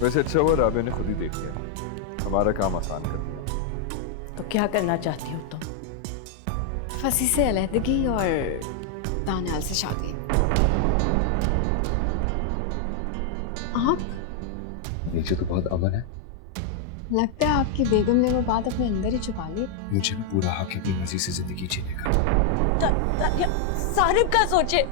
वैसे अच्छा हुआ राबिया ने खुद ही देख लिया, हमारा काम आसान कर दिया। तो क्या करना चाहती हो तुम? फसी से अलहदगी और दानियाल से शादी। आप? नीचे तो बहुत अमन है। लगता है आपकी बेगम ने वो बात अपने अंदर ही छुपा ली। मुझे भी पूरा हक है अपनी मर्जी से जिंदगी जीने का। सारिब का सोचे,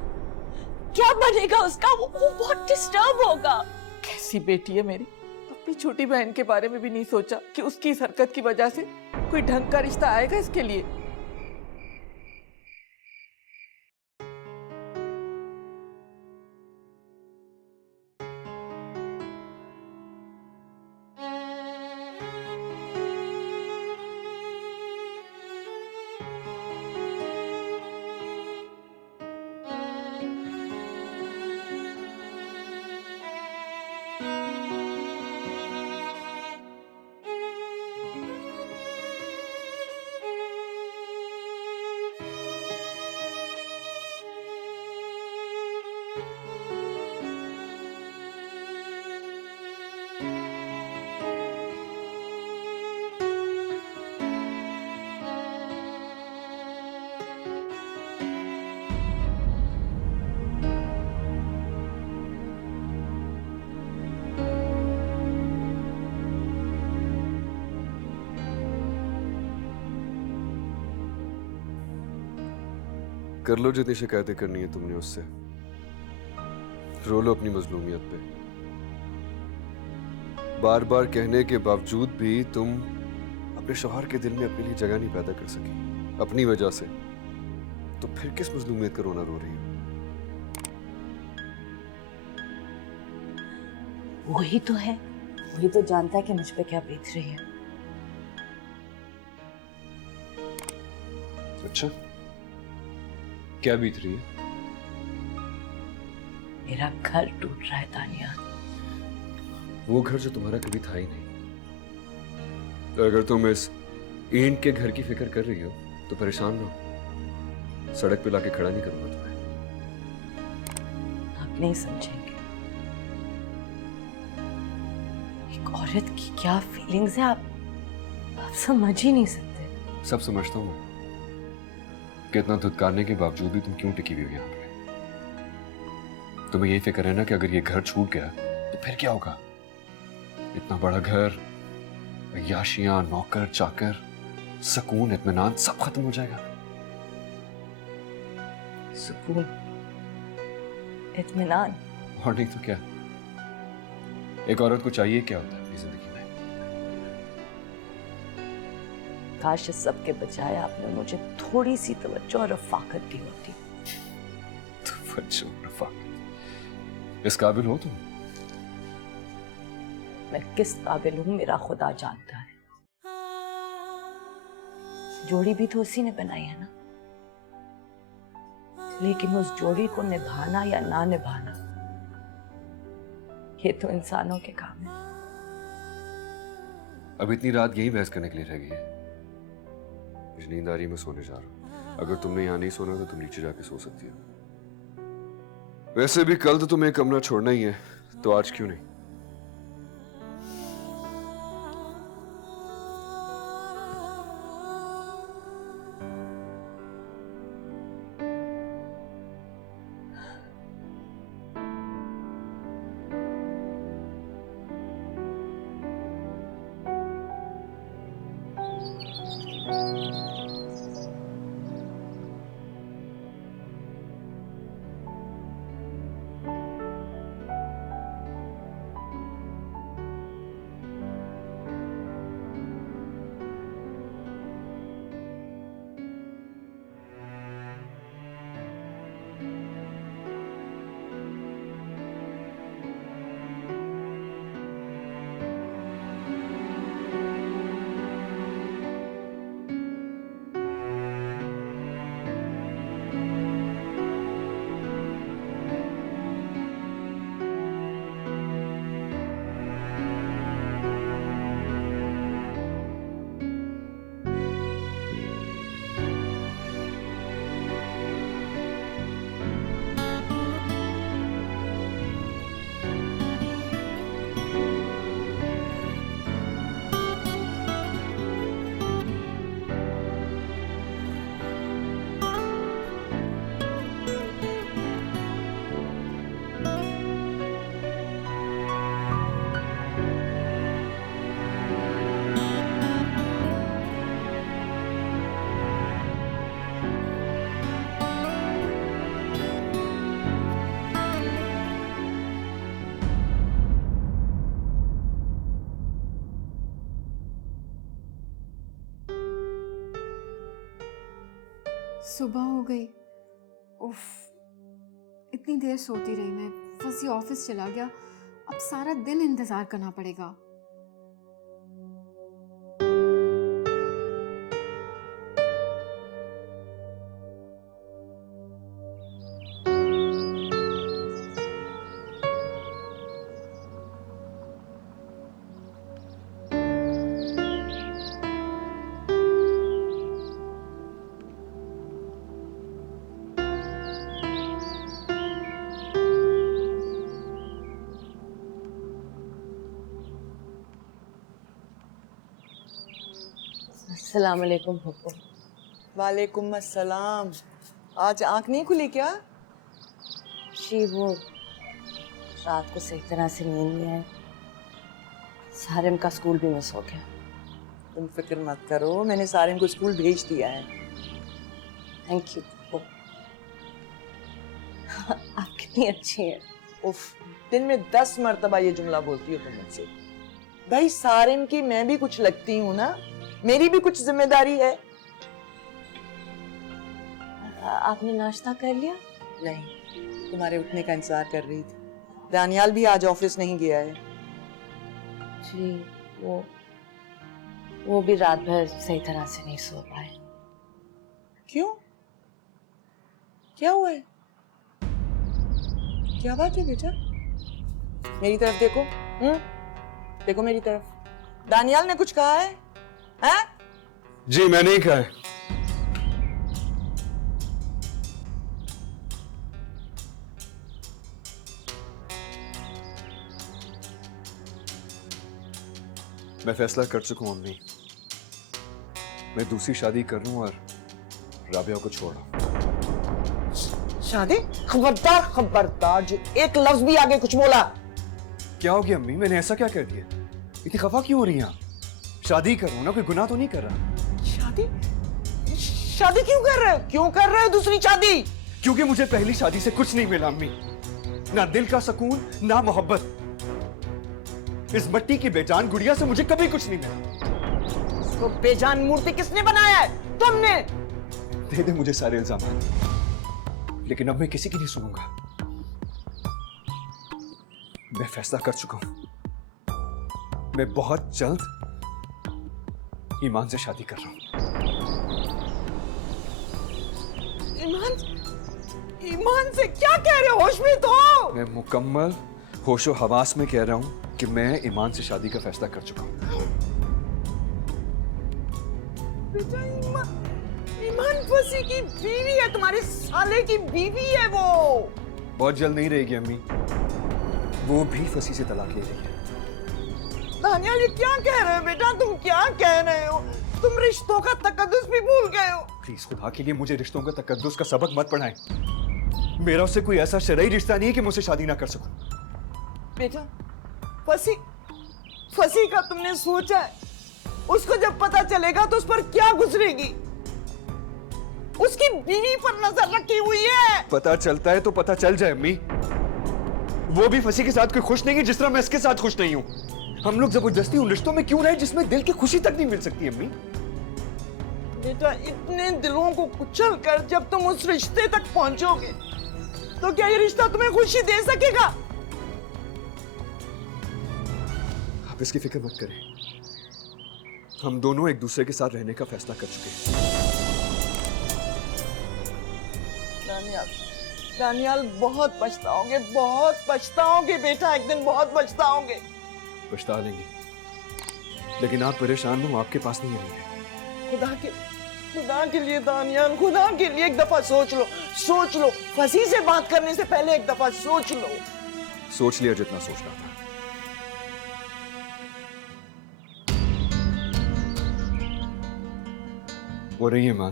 क्या बनेगा उसका? वो बहुत डिस्टर्ब होगा। कैसी बेटी है मेरी, अपनी छोटी बहन के बारे में भी नहीं सोचा कि उसकी इस हरकत की वजह से कोई ढंग का रिश्ता आएगा इसके लिए। कर लो जितनी शिकायतें करनी है तुमने उससे, रो लो अपनी मजलूमियत पे। बार बार कहने के बावजूद भी तुम अपने शौहर के दिल में अपने लिए जगह नहीं पैदा कर सकी अपनी वजह से, तो फिर किस मजलूमियत का रोना रो रही हो? वही तो है, वही तो जानता है कि मुझ पे क्या बीत रही है। अच्छा, क्या बीत रही है? मेरा घर टूट रहा है दानिया। वो घर जो तुम्हारा कभी था ही नहीं। तो अगर तुम इस ईंट के घर की फिक्र कर रही हो तो परेशान ना हो, सड़क पे लाके खड़ा नहीं करूंगा तुम्हें। आप नहीं समझेंगे एक औरत की क्या फीलिंग्स है, आप समझ ही नहीं सकते। सब समझता हूं मैं, कितना धुतकारने के बावजूद भी तुम क्यों टिकी हुई हो यहाँ पे? तुम्हें यही फिक्र है ना कि अगर ये घर छूट गया तो फिर क्या होगा? इतना बड़ा घर, याशियां, नौकर चाकर, सुकून, इत्मीनान सब खत्म हो जाएगा। सुकून, इत्मीनान? और नहीं तो क्या, एक औरत को चाहिए क्या होता है अपनी जिंदगी में? काश इस सब के बजाय आपने मुझे थोड़ी सी तवज्जो और रफाकत दी होती। तवज्जो, रफाकत, इस काबिल हो तुम? मैं किस काबिल हूं मेरा खुदा जानता है। जोड़ी भी तो उसी ने बनाई है ना, लेकिन उस जोड़ी को निभाना या ना निभाना ये तो इंसानों के काम है। अब इतनी रात यही बहस करने के लिए रह गई है? मुझे नींद आ रही है, मैं सोने जा रहा हूं। अगर तुमने यहां नहीं सोना तो तुम नीचे जाके सो सकती हो। वैसे भी कल तो तुम्हें कमरा छोड़ना ही है, तो आज क्यों नहीं? सुबह हो गई। उफ, इतनी देर सोती रही मैं। फसी ऑफिस चला गया, अब सारा दिन इंतजार करना पड़ेगा। अस्सलाम वालेकुम पप्पू। वालेकुम अस्सलाम। आज आंख नहीं खुली क्या? जी वो रात को सही तरह से नींद नहीं आई, सारिम का स्कूल भी मिस हो गया। तुम फिक्र मत करो, मैंने सारिम को स्कूल भेज दिया है। Thank you Pappu. आप कितनी अच्छी हैं। उफ, दिन में 10 मर्तबा ये जुमला बोलती हो तुम मुझसे। भाई सारिम की मैं भी कुछ लगती हूँ ना, मेरी भी कुछ जिम्मेदारी है। आपने नाश्ता कर लिया? नहीं, तुम्हारे उठने का इंतजार कर रही थी। दानियाल भी आज ऑफिस नहीं गया है। जी वो भी रात भर सही तरह से नहीं सो पाए। क्यों? क्या हुआ है? क्या बात है बेटा? मेरी तरफ देखो। देखो मेरी तरफ। दानियाल ने कुछ कहा है? हैं? जी मैंने ही कहा है। मैं फैसला कर चुका हूं अम्मी, मैं दूसरी शादी कर लूं और राबिया को छोड़ दूं। शादी? खबरदार खबरदार, जो एक लफ्ज भी आगे कुछ बोला। क्या हो गया अम्मी, मैंने ऐसा क्या कर दिया? इतनी खफा क्यों हो रही हैं आप? शादी करो ना, कोई गुनाह तो नहीं कर रहा। शादी? शादी क्यों कर रहे हो? क्यों कर रहे हो दूसरी शादी? क्योंकि मुझे पहली शादी से कुछ नहीं मिला अम्मी, ना दिल का सुकून ना मोहब्बत। इस मट्टी की बेजान गुड़िया से मुझे कभी कुछ नहीं मिला। उसको बेजान मूर्ति किसने बनाया है? तुमने। दे दे मुझे सारे इल्जाम, लेकिन अब मैं किसी की नहीं सुनूंगा। मैं फैसला कर चुका हूं, मैं बहुत जल्द ईमान से शादी कर रहा हूं। ईमान से क्या कह रहे हो? होश में तो हो। मैं मुकम्मल होशो हवास में कह रहा हूं कि मैं ईमान से शादी का फैसला कर चुका हूं। बेटा ईमान फसी की बीवी है, तुम्हारे साले की बीवी है वो। बहुत जल्द नहीं रहेगी अम्मी, वो भी फसी से तलाक ले रही है। दानियाल ये क्या कह रहे हो बेटा? तुम क्या कह रहे हो? तुम रिश्तों का तकद्दुस भी भूल गए हो। प्लीज खुदा के लिए मुझे रिश्तों का तकद्दुस का सबक मत पढ़ाएं। मेरा उससे कोई ऐसा शरई रिश्ता नहीं है कि मुझसे शादी ना कर सकूं। बेटा फसी का तुमने सोचा है? उसको जब पता चलेगा तो उस पर क्या गुजरेगी? उसकी बीवी पर नजर रखी हुई है। पता चलता है तो पता चल जाए अम्मी, वो भी फसी के साथ कोई खुश नहीं है जिस तरह मैं इसके साथ खुश नहीं हूं। हम लोग जबरदस्ती उन रिश्तों में क्यों रहे जिसमें दिल की खुशी तक नहीं मिल सकती अम्मी? बेटा इतने दिलों को कुचल कर जब तुम उस रिश्ते तक पहुंचोगे तो क्या ये रिश्ता तुम्हें खुशी दे सकेगा? आप इसकी फिक्र मत करें, हम दोनों एक दूसरे के साथ रहने का फैसला कर चुके हैं। दानियाल बहुत पछताओगे बेटा, एक दिन बहुत पछताओगे। पछता लेंगे, लेकिन आप परेशान हो, आपके पास नहीं रहेंगे। खुदा के लिए दानियाल, खुदा के लिए एक दफा सोच लो। फसी से बात करने से पहले एक दफा सोच लो। सोच लिया जितना सोचना था। हो रही है मां,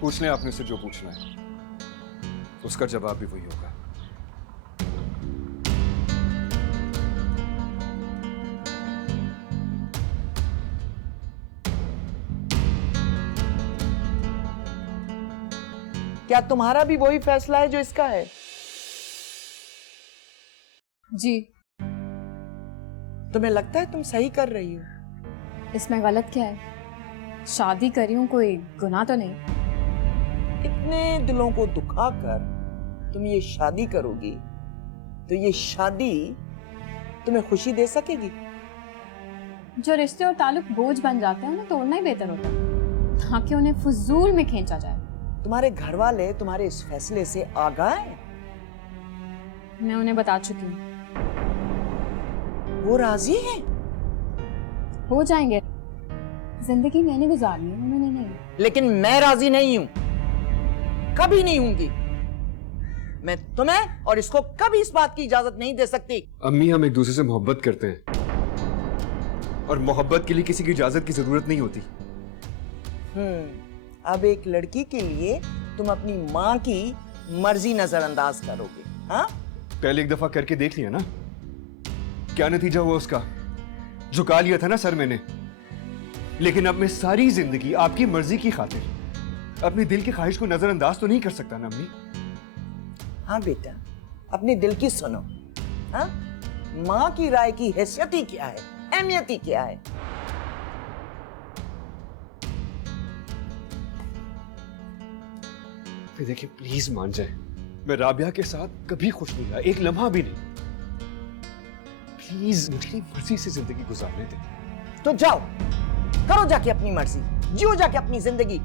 पूछ लें आपने से जो पूछना है, उसका जवाब भी वही होगा। क्या तुम्हारा भी वही फैसला है जो इसका है? जी। तुम्हें लगता है तुम सही कर रही हो? इसमें गलत क्या है? शादी करी हूँ, कोई गुनाह तो नहीं। इतने दिलों को दुखा कर तुम ये शादी करोगी तो ये शादी तुम्हें खुशी दे सकेगी? जो रिश्ते और ताल्लुक बोझ बन जाते हैं उन्हें तोड़ना ही बेहतर होता है, ताकि उन्हें फजूल में खींचा जाए। तुम्हारे घर वाले तुम्हारे इस फैसले से आगाह हैं? मैं उन्हें बता चुकी हूँ। वो राजी हैं? हो जाएंगे। जिंदगी मैंने गुजारनी है, उन्होंने नहीं। लेकिन मैं राजी नहीं हूं, कभी नहीं हूंगी। मैं तुम्हें और इसको कभी इस बात की इजाजत नहीं दे सकती। अम्मी, हम एक दूसरे से मोहब्बत करते हैं और मोहब्बत के लिए किसी की इजाजत की जरूरत नहीं होती। अब एक लड़की के लिए तुम अपनी माँ की मर्जी नजरअंदाज करोगे? हाँ, पहले एक दफा करके देख लिया ना, क्या नतीजा हुआ उसका? झुका लिया था ना सर मैंने। लेकिन अब मैं सारी जिंदगी आपकी मर्जी की खातिर अपने दिल की ख्वाहिश को नजरअंदाज तो नहीं कर सकता ना अम्मी। हाँ बेटा, अपने दिल की सुनो। हाँ, माँ की राय की हैसियत ही क्या है, अहमियत ही क्या है? फिर देखिए, प्लीज मान जाए, मैं राबिया के साथ कभी खुश नहीं रहा, एक लम्हा भी नहीं। प्लीज मुझे मर्जी से जिंदगी गुजारने दे। तो जाओ, करो जाके अपनी मर्जी, जियो जाके अपनी जिंदगी।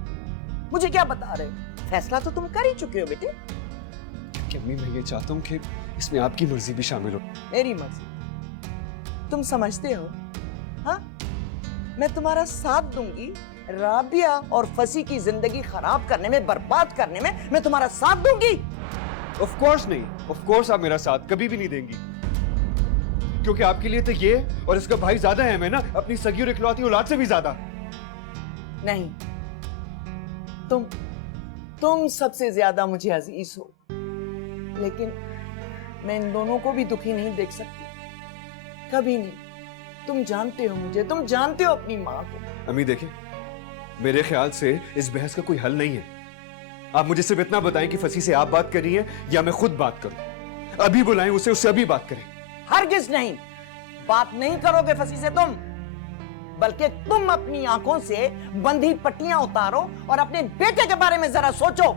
मुझे क्या बता रहे हो? फैसला तो तुम कर ही चुके हो बेटे। कि अम्मी, मैं ये चाहता हूँ कि इसमें आपकी मर्जी भी शामिल हो। मेरी मर्जी तुम समझते हो? हाँ, मैं तुम्हारा साथ दूंगी राबिया और फसी की जिंदगी खराब करने में, बर्बाद करने में मैं तुम्हारा साथ दूंगी? ऑफ कोर्स नहीं, ऑफ कोर्स आप मेरा साथ कभी भी नहीं देंगी, क्योंकि आपके लिए तो ये और इसका भाई ज्यादा अहम है ना, अपनी सगी और इकलौती औलाद से भी ज्यादा। नहीं, तुम सबसे ज्यादा मुझे अजीज हो, लेकिन मैं इन दोनों को भी दुखी नहीं देख सकती, कभी नहीं। तुम जानते हो मुझे, तुम जानते हो अपनी माँ को। अम्मी देखिए, मेरे ख्याल से इस बहस का कोई हल नहीं है। आप मुझे सिर्फ इतना बताएं कि फसी से आप बात कर रही हैं या मैं खुद बात करूं। अभी बुलाएं उसे, उससे अभी बात करें। हरगिज नहीं, बात नहीं करोगे फसी से तुम, बल्कि तुम अपनी आंखों से बंधी पट्टियां उतारो और अपने बेटे के बारे में जरा सोचो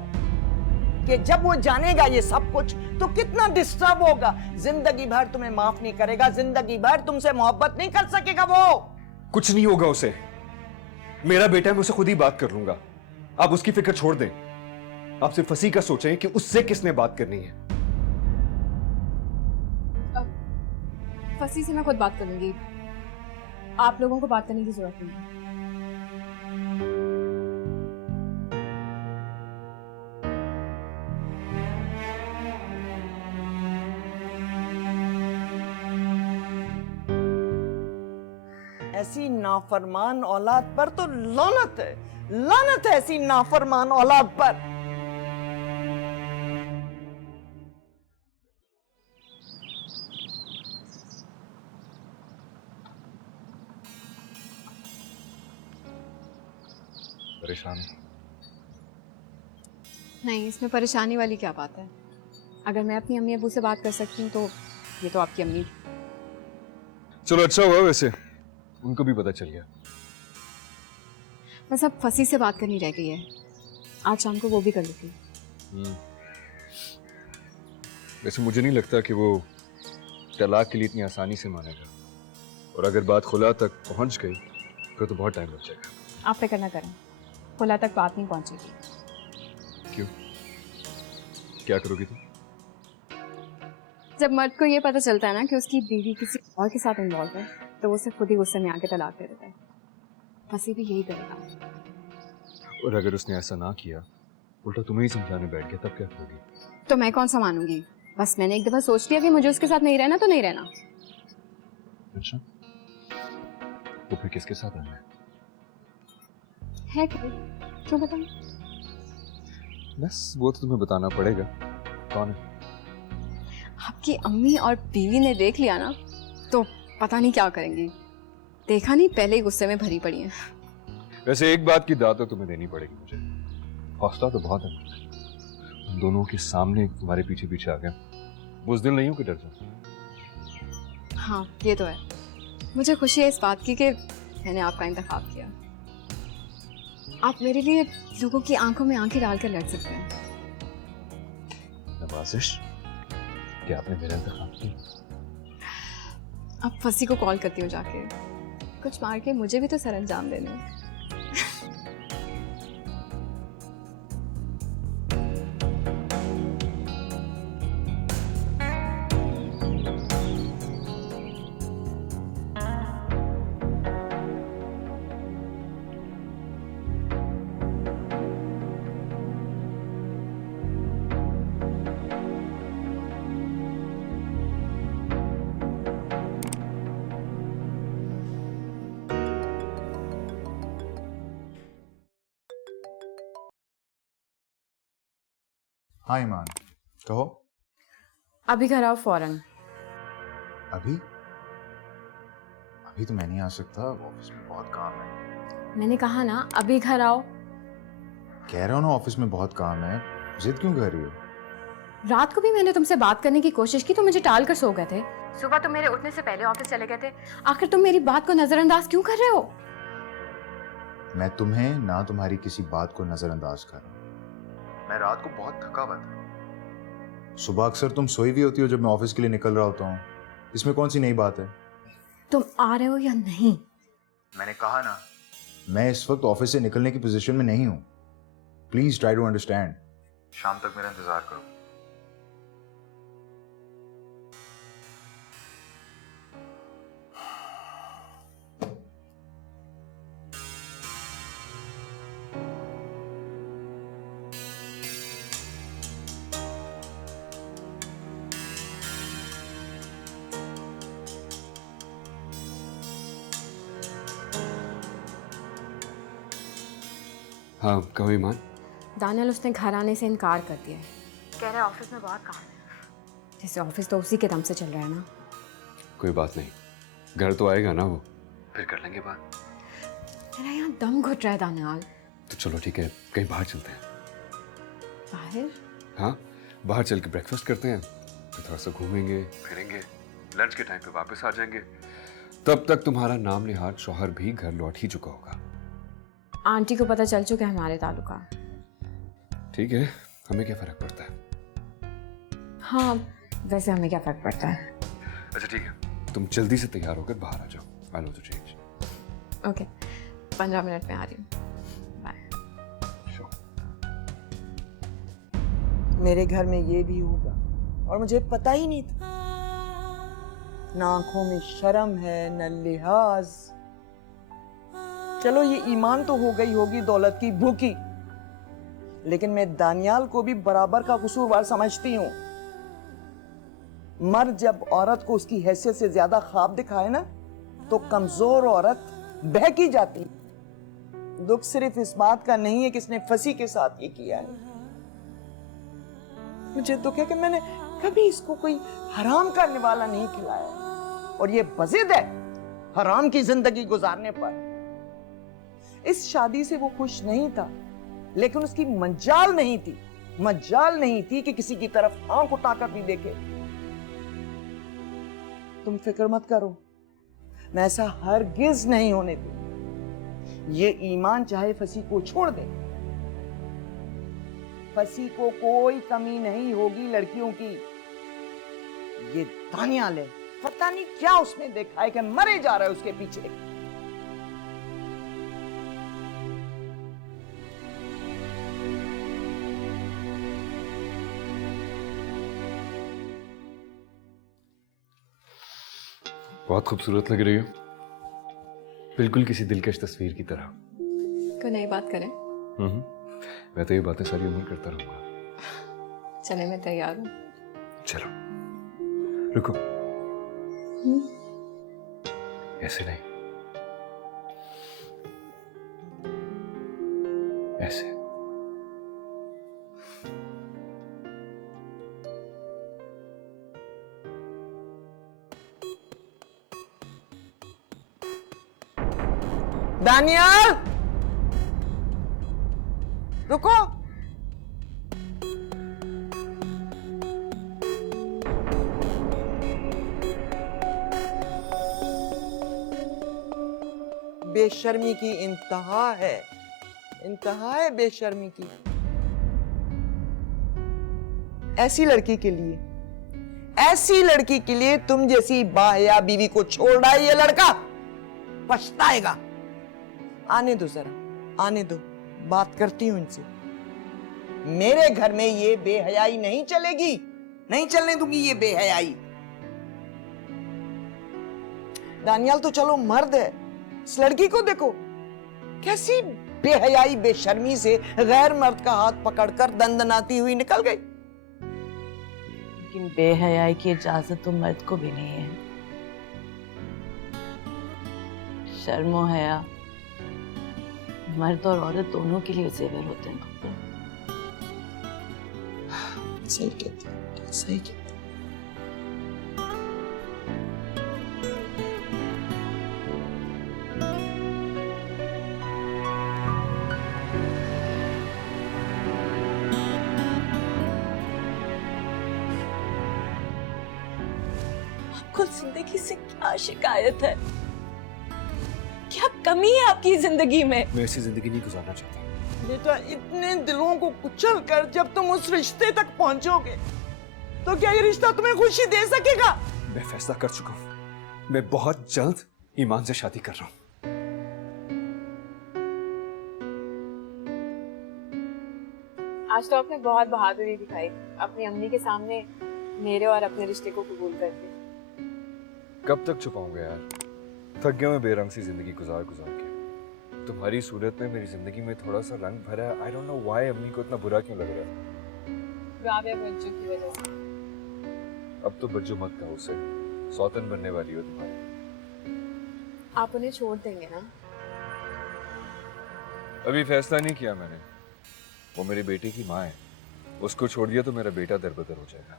कि जब वो जानेगा ये सब कुछ तो कितना डिस्टर्ब होगा। जिंदगी भर तुम्हें माफ नहीं करेगा, जिंदगी भर तुमसे मोहब्बत नहीं कर सकेगा वो। कुछ नहीं होगा उसे, मेरा बेटा है, मैं उसे खुद ही बात कर लूंगा। आप उसकी फिक्र छोड़ दें। आप सिर्फ फसी का सोचें कि उससे किसने बात करनी है। फसी से मैं खुद बात करूंगी, आप लोगों को बात करने की जरूरत नहीं है। ऐसी नाफरमान औलाद पर तो लानत है, लानत है ऐसी नाफरमान औलाद पर। परेशान? नहीं, इसमें परेशानी वाली क्या बात है? अगर मैं अपनी अम्मी अबू से बात कर सकती हूँ तो ये तो आपकी अम्मी। चलो अच्छा हुआ, वैसे उनको भी पता चल गया। बस अब फसी से बात करनी रह गई है, आज शाम को वो भी कर लूंगी। वैसे मुझे नहीं लगता कि वो तलाक के लिए इतनी आसानी से मानेगा, और अगर बात खुला तक पहुंच गई फिर तो बहुत टाइम लग जाएगा। आप फिक्र ना करें, खुला तक बात नहीं पहुंचेगी। क्यों? क्या करोगी तुम? जब मर्द को ये पता चलता है ना कि उसकी बीवी किसी और के साथ इन्वॉल्व है, तो वो उसे खुद ही गुस्से में आके तलाक दे देता है। फसी भी यही करेगा। और अगर उसने ऐसा ना किया, उल्टा तुम्हें ही समझाने बैठ गया, तब क्या करोगी? तो मैं कौन सा मानूंगी? बस मैंने एक दफा सोच लिया कि मुझे उसके साथ नहीं रहना तो नहीं रहना। अच्छा, तो फिर किसके साथ रहना है कोई? क्यों बताऊं? बस वो तो तुम्हें बताना पड़ेगा। कौन है? आपकी अम्मी और बीवी ने देख लिया ना तो पता नहीं क्या करेंगी। देखा नहीं, पहले ही गुस्से में भरी पड़ी हैं। वैसे एक बात की दाद तो तुम्हें देनी पड़ेगी मुझे, हौसला तो बहुत है। उन दोनों के सामने तुम्हारे पीछे पीछे आ गया, बुज़दिल नहीं हूं कि डर जाऊं। हाँ, ये तो है। मुझे खुशी है इस बात की कि मैंने आपका इंतखाब किया। आप मेरे लिए लोगों की आंखों में आंखें डालकर लड़ सकते हैं। नवाजिश, क्या आपने मेरा इंतखाब किया? अब फसी को कॉल करती हो जाके, कुछ मार के मुझे भी तो सरंजाम देने हैं। हाँ ईमान, कहो। अभी घर आओ फौरन। अभी अभी तो मैं नहीं आ सकता, ऑफिस में बहुत काम है। मैंने कहा ना अभी घर आओ। कह रहा हूँ ना ऑफिस में बहुत काम है, जिद क्यों कर रही हो? रात को भी मैंने तुमसे बात करने की कोशिश की तो मुझे टाल कर सो गए थे। सुबह तुम मेरे उठने से पहले ऑफिस चले गए थे। आखिर तुम मेरी बात को नजरअंदाज क्यों कर रहे हो? मैं तुम्हें ना तुम्हारी किसी बात को नजरअंदाज कर रहा हूँ। मैं रात को बहुत थका हुआ था। सुबह अक्सर तुम सोई हुई होती हो जब मैं ऑफिस के लिए निकल रहा होता हूँ। इसमें कौन सी नई बात है? तुम आ रहे हो या नहीं? मैंने कहा ना, मैं इस वक्त ऑफिस से निकलने की पोजीशन में नहीं हूँ। Please try to understand. शाम तक मेरा इंतजार करो। हाँ कहो ईमान। दानियल उसने घर आने से इनकार कर दिया है। कह रहा है ऑफिस में बहुत काम है। जैसे ऑफिस तो उसी के दम से चल रहा है ना। कोई बात नहीं, घर तो आएगा ना वो, फिर कर लेंगे बात। मेरा यहाँ दम घुट रहा है दानियल। तो चलो ठीक है, कहीं बाहर चलते हैं। बाहर? हाँ, बाहर चल के ब्रेकफास्ट करते हैं, फिर थोड़ा सा घूमेंगे फिरेंगे, लंच के टाइम पे वापस आ जाएंगे। तब तक तुम्हारा नाम निहाद शौहर भी घर लौट ही चुका होगा। आंटी को पता चल चुका है हमारे ताल्लुका। ठीक है, हमें क्या फर्क पड़ता है? हाँ वैसे हमें क्या फर्क पड़ता है। अच्छा ठीक है, तुम जल्दी से तैयार होकर बाहर आ जाओ। I know to change. Okay 15 minute में आ रही हूँ। बाय। मेरे घर में ये भी होगा और मुझे पता ही नहीं था। ना आंखों में शर्म है न लिहाज। चलो ये ईमान तो हो गई होगी दौलत की भूखी, लेकिन मैं दानियाल को भी बराबर का कसूरवार समझती हूं। मर्द जब औरत को उसकी हैसियत से ज्यादा ख्वाब दिखाए ना, तो कमजोर औरत बहकी जाती। दुख सिर्फ इस बात का नहीं है कि इसने फसी के साथ ये किया है। मुझे दुख है कि मैंने कभी इसको कोई हराम करने वाला नहीं खिलाया, और ये बजिद है हराम की जिंदगी गुजारने पर। इस शादी से वो खुश नहीं था, लेकिन उसकी मजाल नहीं थी, मजाल नहीं थी कि किसी की तरफ आंख उठाकर भी देखे। तुम फिक्र मत करो, मैं ऐसा हरगिज नहीं होने दूं। ये ईमान चाहे फसी को छोड़ दे, फसी को कोई कमी नहीं होगी लड़कियों की। ये दानियाल है, पता नहीं क्या उसमें देखा है कि मरे जा रहा है उसके पीछे। बहुत खूबसूरत लग रही हो, बिल्कुल किसी दिलकश तस्वीर की तरह। कोई नई बात करें? मैं तो ये बातें सारी उम्र करता रहूंगा। चले मैं तैयार हूँ। चलो रुको। ऐसे नहीं, ऐसे। दानियाल रुको। बेशर्मी की इंतहा है, इंतहा है बेशर्मी की। ऐसी लड़की के लिए तुम जैसी बाहया बीवी को छोड़ रहा है ये लड़का, पछताएगा। आने दो जरा, आने दो, बात करती हूं इनसे। मेरे घर में ये बेहयाई नहीं चलेगी, नहीं चलने दूंगी ये बेहयाई। दानियाल तो चलो मर्द है, इस लड़की को देखो कैसी बेहयाई बेशर्मी से गैर मर्द का हाथ पकड़कर दंदनाती हुई निकल गई। लेकिन बेहयाई की इजाजत तो मर्द को भी नहीं है। शर्मो हया मर्द और औरत दोनों के लिए जेवर होते हैं। सही कहते हैं, सही कहते हैं। आपको जिंदगी से क्या शिकायत है? क्या कमी है आपकी जिंदगी में? मैं ऐसी जिंदगी नहीं गुजारना चाहता। बेटा, इतने दिलों को कुचल कर जब तुम उस रिश्ते तक पहुंचोगे तो क्या ये रिश्ता तुम्हें खुशी दे सकेगा? मैं फैसला कर चुका हूँ, मैं बहुत जल्द ईमान से शादी कर रहा हूँ। आज तो आपने बहुत बहादुरी दिखाई, अपनी अम्मी के सामने मेरे और अपने रिश्ते को कबूल करके। कब तक छुपाऊंगा यार, थक गया मैं बेरंग सी जिंदगी गुजार के। तुम्हारी सूरत में मेरी जिंदगी में थोड़ा सा रंग भरा है। आई डोंट नो व्हाई अम्मी को इतना बुरा क्यों लग रहा है। राबिया बच्चों की वजह से। अब तो बच्चों मत कहो उसे, सौतन बनने वाली हो तुम्हारी। आप उन्हें छोड़ देंगे ना? अभी फैसला नहीं किया मैंने। वो मेरी बेटे की माँ है, उसको छोड़ दिया तो मेरा बेटा दरबदर हो जाएगा।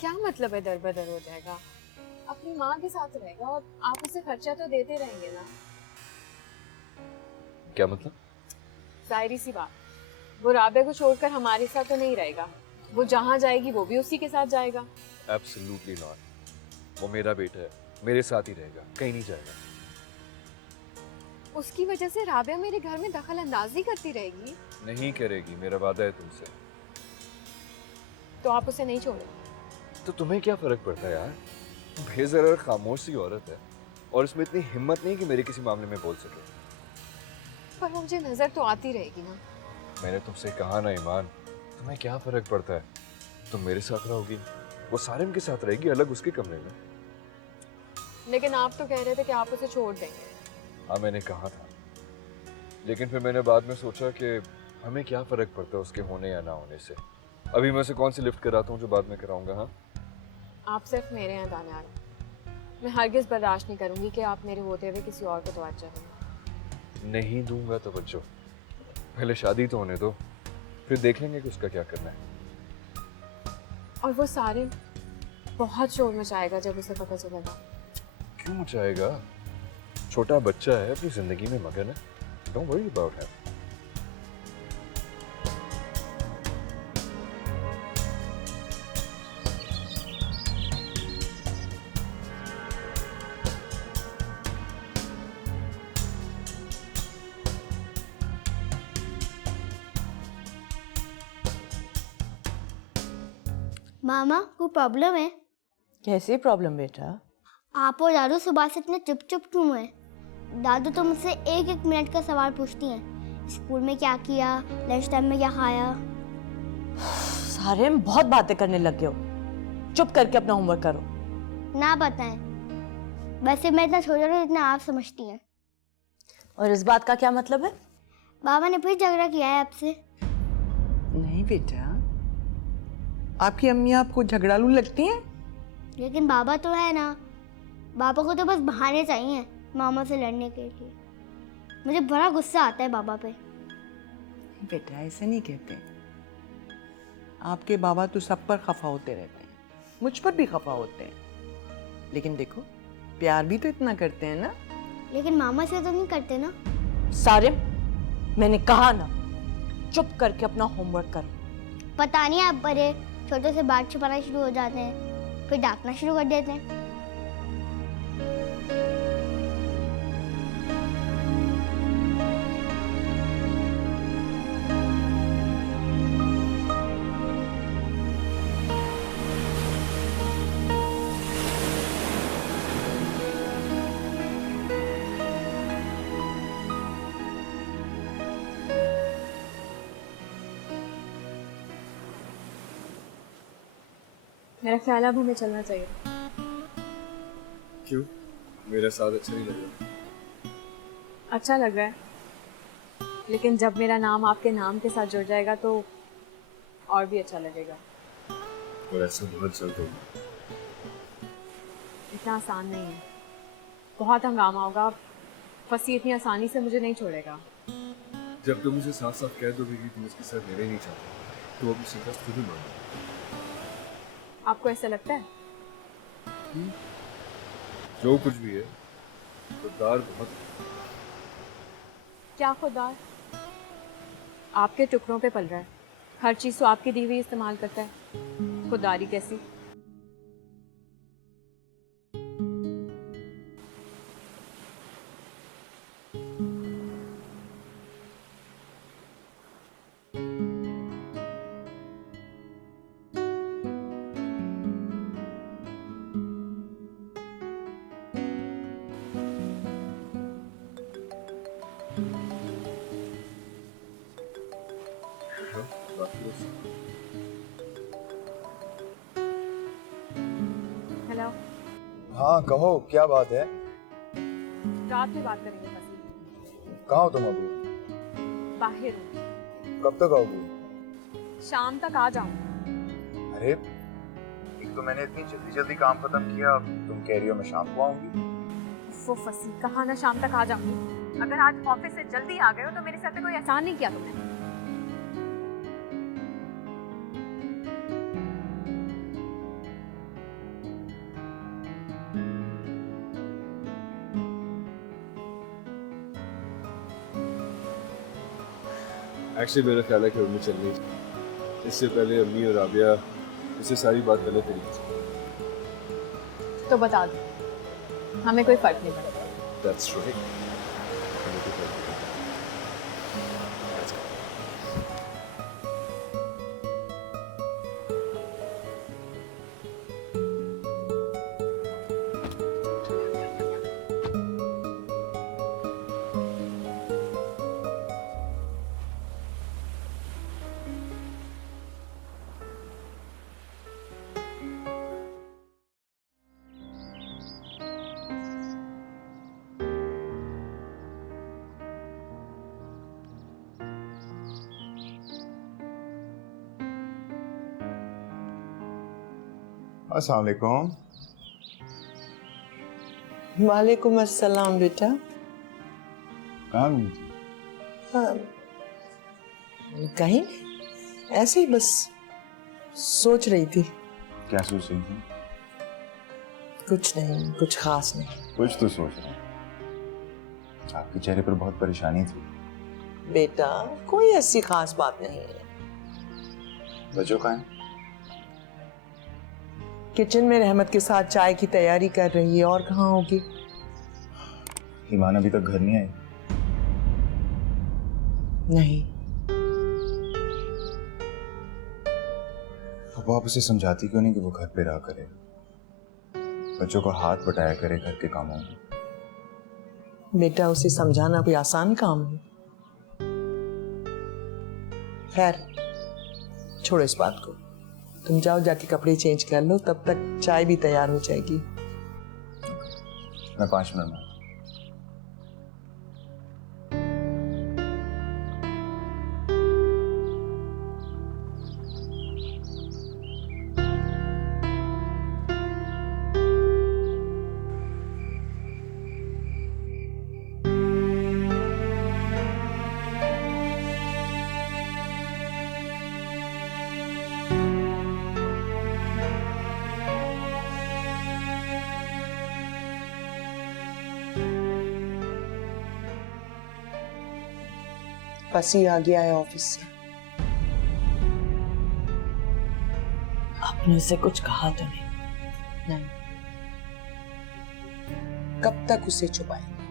क्या मतलब है दरबदर हो जाएगा? अपनी माँ के साथ रहेगा और आप उसे खर्चा तो देते रहेंगे ना? क्या मतलब? जाहिर सी बात, वो राबिया को छोड़कर हमारे साथ तो नहीं रहेगा। वो जहाँ जाएगी वो भी उसी के साथ जाएगा। Absolutely not. वो मेरा बेटा है, मेरे साथ ही रहेगा, कहीं नहीं जाएगा। उसकी वजह से राबिया मेरे घर में दखल अंदाजी करती रहेगी? नहीं करेगी, मेरा वादा है तुमसे। तो आप उसे नहीं छोड़े? तो तुम्हें क्या फर्क पड़ता है यार? बेजर खामोश सी औरत है और इसमें इतनी हिम्मत नहीं कि मेरे किसी मामले में बोल सके। पर वो मुझे नजर तो आती रहेगी ना। मैंने तुमसे कहा ना ईमान, तुम्हें क्या फर्क पड़ता है? तुम मेरे साथ रहोगी, वो सारिम के साथ रहेगी, अलग उसके कमरे में। लेकिन आप तो कह रहे थे कि आप उसे छोड़ देंगे। हाँ मैंने कहा था, लेकिन फिर मैंने बाद में सोचा कि हमें क्या फर्क पड़ता है उसके होने या ना होने से। अभी मैं उसे कौन सी लिफ्ट कराता हूँ जो बाद में कराऊंगा। हाँ आप सिर्फ मेरे यहाँ दानियाल, मैं हरगिज बर्दाश्त नहीं करूंगी कि आप मेरे होते हुए किसी और को तवज्जो दें। नहीं दूंगा तवज्जो, पहले शादी तो होने दो, फिर देख लेंगे कि उसका क्या करना है। और वो सारे बहुत शोर मचाएगा जब उसे पता चलेगा। क्यों मचाएगा? छोटा बच्चा है, अपनी जिंदगी में मगन है। Don't worry about him. मामा कोई प्रॉब्लम है? कैसी प्रॉब्लम बेटा? आप और दादू सुबह से इतने चुप चुप क्यों हैं? दादू तो मुझसे एक एक मिनट का सवाल पूछती हैं। स्कूल में क्या किया, लंच टाइम में क्या खाया। सारे में बहुत बातें करने लग गए हो, चुप करके अपना होमवर्क करो। ना बताएं, वैसे मैं इतना छोटा हूँ जितना आप समझती हैं। और इस बात का क्या मतलब है? बाबा ने फिर झगड़ा किया है आपसे। नहीं बेटा, आपकी अम्मी आपको झगड़ालू लगती हैं? लेकिन बाबा तो है ना, बाबा को तो बस बहाने चाहिए मामा से लड़ने के लिए। मुझे बड़ा गुस्सा आता है बाबा पे। बेटा ऐसे नहीं कहते, आपके बाबा तो सब पर खफा होते रहते हैं, मुझ पर भी खफा होते हैं, लेकिन देखो प्यार भी तो इतना करते हैं ना। लेकिन मामा से तो नहीं करते ना। सारे मैंने कहा ना, चुप करके अपना होमवर्क करो। पता नहीं, आप बड़े छोटे से बात छुपाना शुरू हो जाते हैं, फिर डांटना शुरू कर देते हैं। मेरा ख्याल है अब हमें चलना चाहिए। क्यों? मेरा साथ अच्छा नहीं लग रहा? अच्छा लग रहा है, लेकिन जब मेरा नाम आपके नाम के साथ जुड़ जाएगा तो और भी अच्छा लगेगा। और ऐसा बहुत जल्द होगा। इतना आसान नहीं है, बहुत हंगामा होगा। फसी इतनी आसानी से मुझे नहीं छोड़ेगा। जब तुम मुझे साफ साफ कह दोगे कि तुम इसके साथ रहना ही नहीं चाहते, तो अब शिकस्त खुद ही मानो। आपको ऐसा लगता है? जो कुछ भी है, खुददार बहुत क्या खुददार? आपके टुकड़ों पे पल रहा है, हर चीज तो आपकी दी हुई इस्तेमाल करता है। खुददारी कैसी? हेलो, हाँ कहो, क्या बात है? रात में बात करेंगे। फसी, कहाँ हो तुम अभी? बाहर हूँ। कब तक आओगी? शाम तक आ जाऊँ। अरे एक तो मैंने इतनी जल्दी जल्दी काम खत्म किया, अब तुम कह रही हो मैं शाम को आऊंगी। वो फसी, कहा ना शाम तक आ जाऊंगी। अगर आज ऑफिस से जल्दी आ गए हो तो मेरे सर पे कोई एहसान नहीं किया तुमने। एक्चुअली मेरा ख्याल है कि उन्हें चलनी चाहिए। इससे पहले अम्मी और राबिया इससे सारी बात गलत तरीके से। तो बता दो, हमें कोई फर्क नहीं पड़ता। That's right. अस्सलाम वालेकुम। वालेकुम अस्सलाम बेटा। कहाँ गई थी? हाँ, कहीं ऐसे ही बस सोच रही थी। क्या सोच रही थी? कुछ नहीं, कुछ खास नहीं। कुछ तो सोच रहा हूँ। आपके चेहरे पर बहुत परेशानी थी। बेटा कोई ऐसी खास बात नहीं है। बच्चों कहाँ हैं? किचन में रहमत के साथ चाय की तैयारी कर रही है, और कहाँ होगी? ईमान अभी तक घर नहीं आई? नहीं। अब आप उसे समझाती क्यों नहीं कि वो घर पे रहा करे, बच्चों को हाथ बटाया करे घर के कामों में? बेटा उसे समझाना कोई आसान काम है? खैर छोड़ो इस बात को, तुम जाओ जाके कपड़े चेंज कर लो, तब तक चाय भी तैयार हो जाएगी। मैं 5 मिनट में। फसी आ गया है ऑफिस से। आपने उसे कुछ कहा तो नहीं? नहीं। कब तक उसे छुपाएंगे?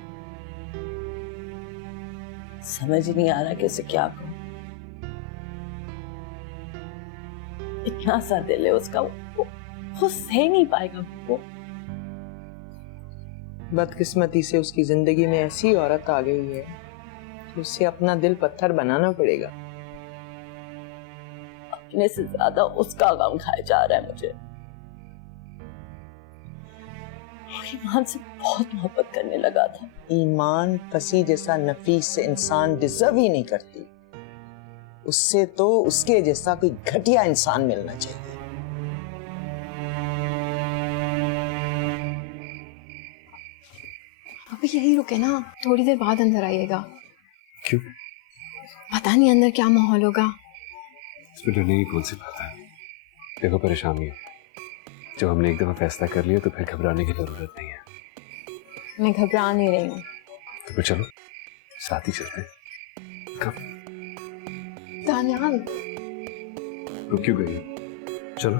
समझ ही नहीं आ रहा कि उसे क्या कहूं। इतना सा दिल है उसका, वो सह नहीं पाएगा। वो बदकिस्मती से उसकी जिंदगी में ऐसी औरत आ गई है कि उसे अपना दिल पत्थर बनाना पड़ेगा। अपने से ज्यादा उसका गम खाया जा रहा है मुझे। ईमान से बहुत मोहब्बत करने लगा था। ईमान फसी जैसा नफीस इंसान डिजर्व ही नहीं करती। उससे तो उसके जैसा कोई घटिया इंसान मिलना चाहिए। अभी यही रुके ना, थोड़ी देर बाद अंदर आइएगा। क्यों? पता नहीं अंदर क्या माहौल होगा। इसमें डरने की कौन सी बात है? देखो परेशानी है, जब हमने एक दफा फैसला कर लिया तो फिर घबराने की जरूरत नहीं है। मैं घबरा नहीं रही हूँ। तो फिर चलो साथ ही चलते हैं। कब? दानियाल, रुक क्यों गई? चलो।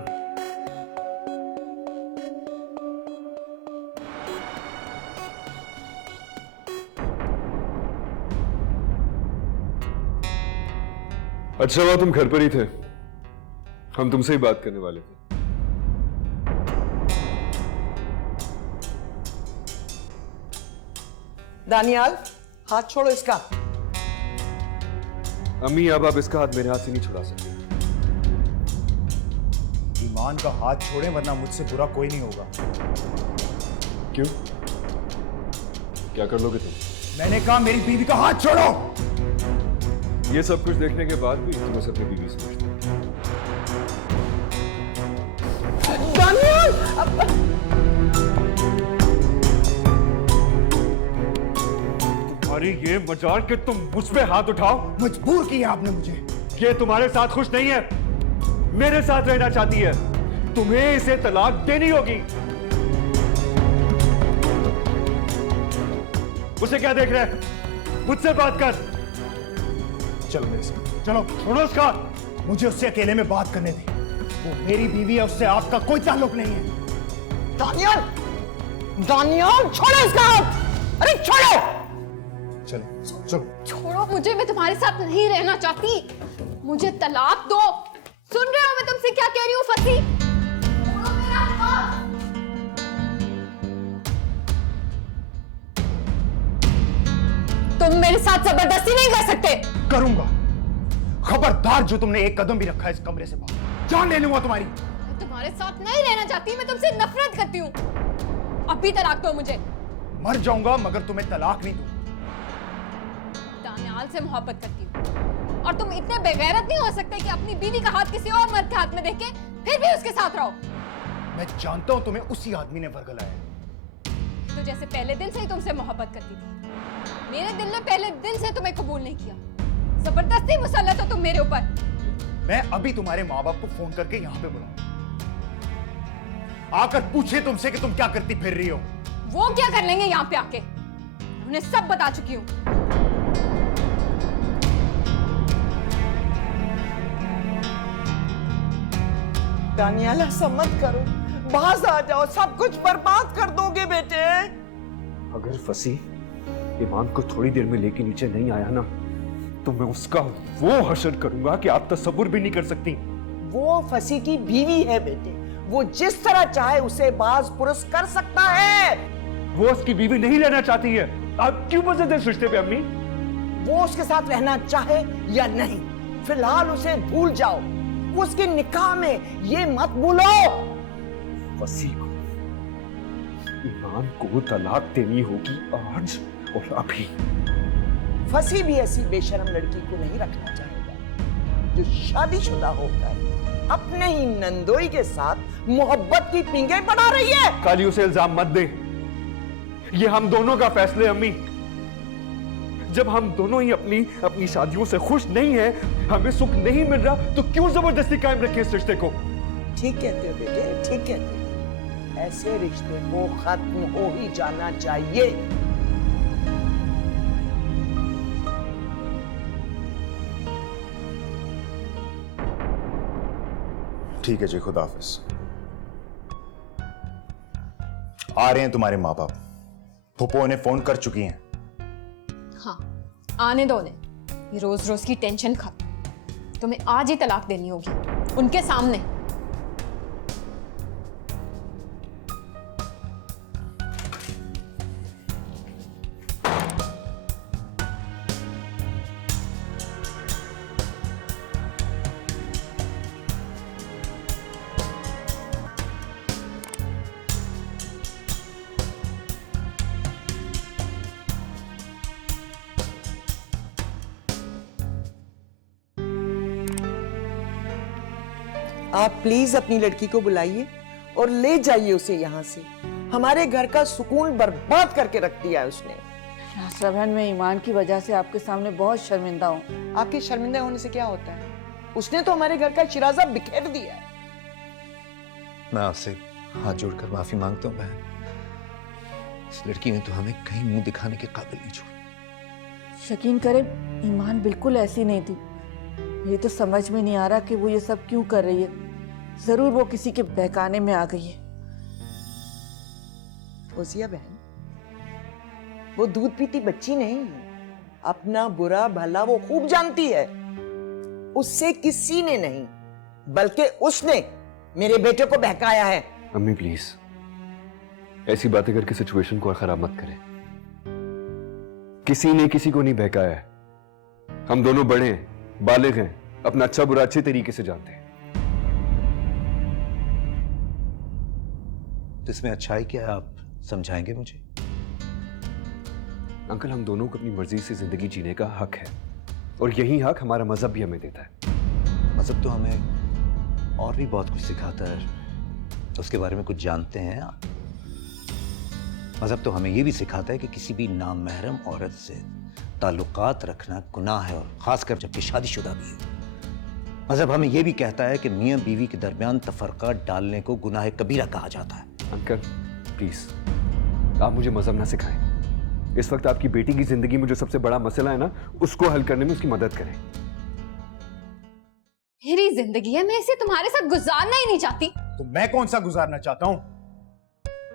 अच्छा हुआ तुम घर पर ही थे, हम तुमसे ही बात करने वाले थे। दानियाल, हाथ छोड़ो इसका। अम्मी अब आप इसका हाथ मेरे हाथ से नहीं छुड़ा सकते। ईमान का हाथ छोड़े वरना मुझसे बुरा कोई नहीं होगा। क्यों? क्या कर लोगे तुम? मैंने कहा मेरी बीवी का हाथ छोड़ो। ये सब कुछ देखने के बाद भी तुम उसे अपनी बीवी समझते हो? दानियाल, तुम्हारी ये मजाल कि तुम मुझ पे हाथ उठाओ। मजबूर किया आपने मुझे। ये तुम्हारे साथ खुश नहीं है, मेरे साथ रहना चाहती है। तुम्हें इसे तलाक देनी होगी। उसे क्या देख रहे हैं? मुझसे बात कर। चलो मेरे साथ चलो। छोड़ो उसका। मुझे उससे अकेले में बात करने दे। वो मेरी बीवी है, उससे आपका कोई ताल्लुक नहीं है। दानियाल, दानियाल छोड़ो इसका हाथ। अरे छोड़ो। चलो चलो। छोड़ो मुझे, मैं तुम्हारे साथ नहीं रहना चाहती। मुझे तलाक दो। सुन रहे हो मैं तुमसे क्या कह रही हूँ फसी? छोड़ो मेरा हाथ। तुम मेरे साथ जबरदस्ती नहीं कर सकते। करूंगा। खबरदार, जो तुमने एक कदम भी रखा है इस कमरे से बाहर, जान ले लूंगा तुम्हारी। मैं तुम्हारे साथ नहीं रहना चाहती, मैं तुमसे नफरत करती हूँ। अभी तलाक दो मुझे। मर जाऊंगा मगर तुम्हें तलाक नहीं दूंगा। दानियाल से मोहब्बत करती हूँ और तुम इतने बेगैरत नहीं हो सकते कि अपनी बीवी का हाथ किसी और मर्द के हाथ में देख के फिर भी उसके साथ रहो। मैं जानता हूं तुम्हें उसी आदमी ने वर्गलाया है। तो जैसे पहले दिन से ही तुमसे मोहब्बत करती थी, मेरे दिल ने पहले दिन से तुम्हें कबूल नहीं किया। जबरदस्ती मुसल्लत हो तुम मेरे ऊपर। मैं अभी तुम्हारे माँ बाप को फोन करके यहाँ पे बुलाऊंगा। आकर पूछे तुमसे कि तुम क्या करती फिर रही हो। वो क्या कर लेंगे यहाँ पे आके? उन्हें सब बता चुकी हूँ। दानियाल, ऐसा मत करो। बाहर आ जाओ, सब कुछ बर्बाद कर दोगे बेटे। अगर फसी ईमान को थोड़ी देर में लेके नीचे नहीं आया ना, तो मैं उसका वो हशर करूंगा कि आप तसव्वुर भी नहीं कर सकती। वो फसी की बीवी है बेटे। वो जिस तरह चाहे उसे बाज पुरुष कर सकता है। वो उसकी बीवी नहीं रहना चाहती है। आप क्यों बजते हैं इस रिश्ते पे अम्मी? वो उसके साथ रहना चाहे या नहीं, फिलहाल उसे भूल जाओ। उसके निकाह में ये मत भूलो। फसी को ईमान को तलाक देनी होगी आज और अभी। फसी भी ऐसी बेशर्म लड़की को नहीं रखना चाहेगा जो शादीशुदा होकर अपने ही नंदोई के साथ मोहब्बत की पींगे बढ़ा रही है। खाली उसे इल्जाम मत दे, ये हम दोनों का फैसला है अम्मी। जब हम दोनों ही अपनी शादियों से खुश नहीं हैं, हमें सुख नहीं मिल रहा, तो क्यों जबरदस्ती कायम रखें इस रिश्ते को? ठीक कहते हो बेटे, ठीक कहते हो। ऐसे रिश्ते को खत्म हो ही जाना चाहिए। ठीक है जी, खुदा हाफिज। आ रहे हैं तुम्हारे माँ बाप। फूफो ने फोन कर चुकी हैं। हाँ, आने दो उन्हें। ये रोज रोज की टेंशन खत्म। तुम्हें आज ही तलाक देनी होगी उनके सामने। आप प्लीज अपनी लड़की को बुलाइए और ले जाइए उसे यहाँ से। हमारे घर का सुकून बर्बाद करके रख दिया है उसने। नासरा बहन, मैं ईमान की वजह से आपके सामने बहुत शर्मिंदा हूँ। आपके शर्मिंदा होने से क्या होता है? उसने तो हमारे घर का शिराजा बिखेर दिया है। मैं आपसे हाथ जोड़कर माफी मांगता हूँ बहन। इस लड़की ने तो हमें कहीं मुंह दिखाने के काबिल नहीं छोड़ा। यकीन करें, ईमान बिल्कुल ऐसी नहीं थी। ये तो समझ में नहीं आ रहा कि वो ये सब क्यों कर रही है। जरूर वो किसी के बहकाने में आ गई है। फौजिया बहन, वो दूध पीती बच्ची नहीं, अपना बुरा भला वो खूब जानती है। उससे किसी ने नहीं बल्कि उसने मेरे बेटे को बहकाया है। अम्मी प्लीज ऐसी बातें करके सिचुएशन को और खराब मत करें। किसी ने किसी को नहीं बहकाया है। हम दोनों बड़े हैं, बालिग हैं, अपना अच्छा बुरा अच्छे तरीके से जानते हैं। तो इसमें अच्छाई क्या है, आप समझाएंगे मुझे? अंकल, हम दोनों को अपनी मर्जी से जिंदगी जीने का हक है और यही हक हमारा मजहब भी हमें देता है। मजहब तो हमें और भी बहुत कुछ सिखाता है, उसके बारे में कुछ जानते हैं आप? मजहब तो हमें यह भी सिखाता है कि किसी भी नामहरम औरत से ताल्लुकात रखना गुनाह है, और खासकर जबकि शादीशुदा भी हो। मजहब हमें यह भी कहता है कि मियां बीवी के दरमियान तफरका डालने को गुनाह कबीरा कहा जाता है। अंकल प्लीज आप मुझे मजहब ना सिखाएं। इस वक्त आपकी बेटी की जिंदगी में जो सबसे बड़ा मसला है ना, उसको हल करने में उसकी मदद करें। मेरी जिंदगी है, मैं इसे तुम्हारे साथ गुजारना ही नहीं चाहती। तो मैं कौन सा गुजारना चाहता हूँ,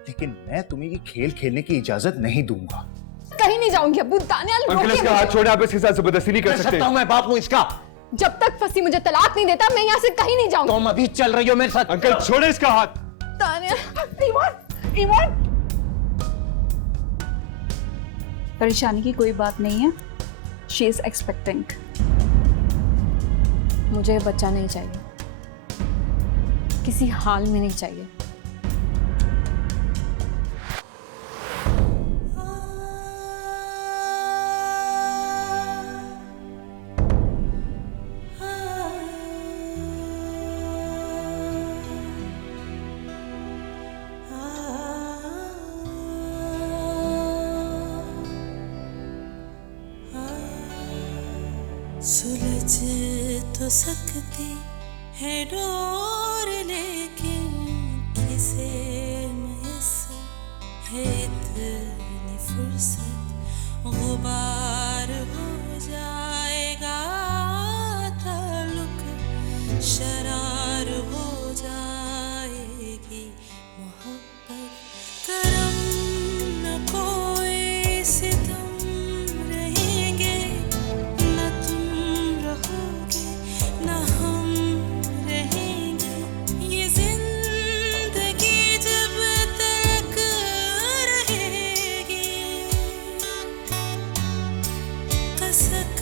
लेकिन मैं तुम्हें ये खेल खेलने की इजाजत नहीं दूंगा। कहीं नहीं जाऊंगी अब्बू। दानियाल अंकल इसका हाथ छोड़े, आप इसके साथ जबरदस्ती नहीं कर सकते। मैं बाप हूं इसका। जब तक फसी मुझे तलाक नहीं देता, मैं यहाँ से कहीं नहीं जाऊंगी। तुम अभी चल रही हो मेरे साथ। अंकल छोड़े इसका हाथ। दानियाल, ईमान, ईमान। परेशानी की कोई बात नहीं है। She is expecting. मुझे बच्चा नहीं चाहिए, किसी हाल में नहीं चाहिए। सुलझ तो सकती है डोर, लेकिन किसे मैसर है इतनी फुर्सत। गुबार हो जाएगा ताल्लुक, शरार हो जाएगी मोहब्बत। करम न कोई सितम रहेंगे, न तुम रहोगे न हम रहेंगे। ये जिंदगी जब तक रहेगी, कसक